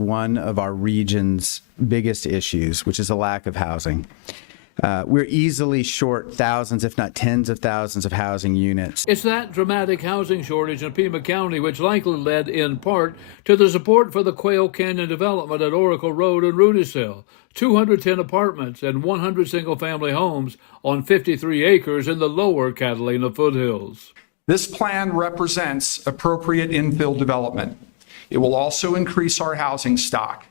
one of our region's biggest issues, which is a lack of housing. We're easily short thousands, if not tens of thousands of housing units. It's that dramatic housing shortage in Pima County which likely led in part to the support for the Quail Canyon development at Oracle Road in Rudisill, 210 apartments and 100 single-family homes on 53 acres in the lower Catalina foothills. This plan represents appropriate infill development. It will also increase our housing stock.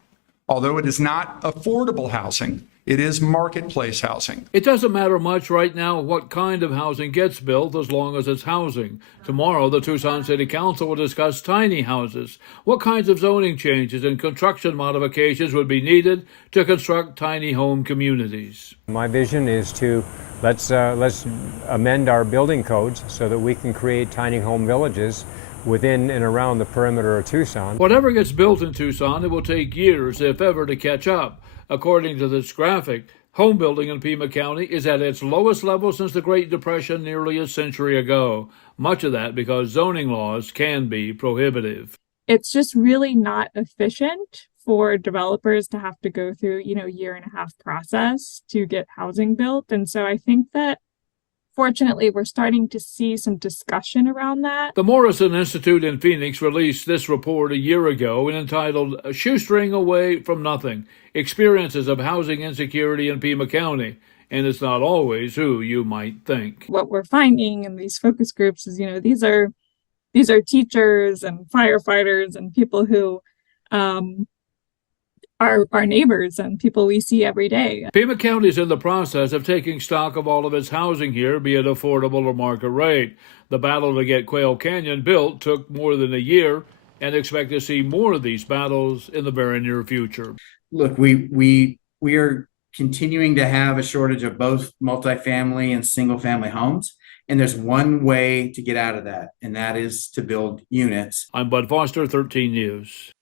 Although it is not affordable housing, it is marketplace housing. It doesn't matter much right now what kind of housing gets built as long as it's housing. Tomorrow, the Tucson City Council will discuss tiny houses. What kinds of zoning changes and construction modifications would be needed to construct tiny home communities? My vision is to let's amend our building codes so that we can create tiny home villages within and around the perimeter of Tucson. Whatever gets built in Tucson, it will take years, if ever, to catch up. According to this graphic, home building in Pima County is at its lowest level since the Great Depression nearly a century ago. Much of that because zoning laws can be prohibitive. It's just really not efficient for developers to have to go through, year and a half process to get housing built. And so I think that fortunately, we're starting to see some discussion around that. The Morrison Institute in Phoenix released this report a year ago and entitled Shoestring Away from Nothing, Experiences of Housing Insecurity in Pima County. And it's not always who you might think. What we're finding in these focus groups is, these are teachers and firefighters and people who are our neighbors and people we see every day. Pima County is in the process of taking stock of all of its housing here, be it affordable or market rate. The battle to get Quail Canyon built took more than a year, and expect to see more of these battles in the very near future. Look, we are continuing to have a shortage of both multifamily and single-family homes, and there's one way to get out of that, and that is to build units. I'm Bud Foster, 13 News.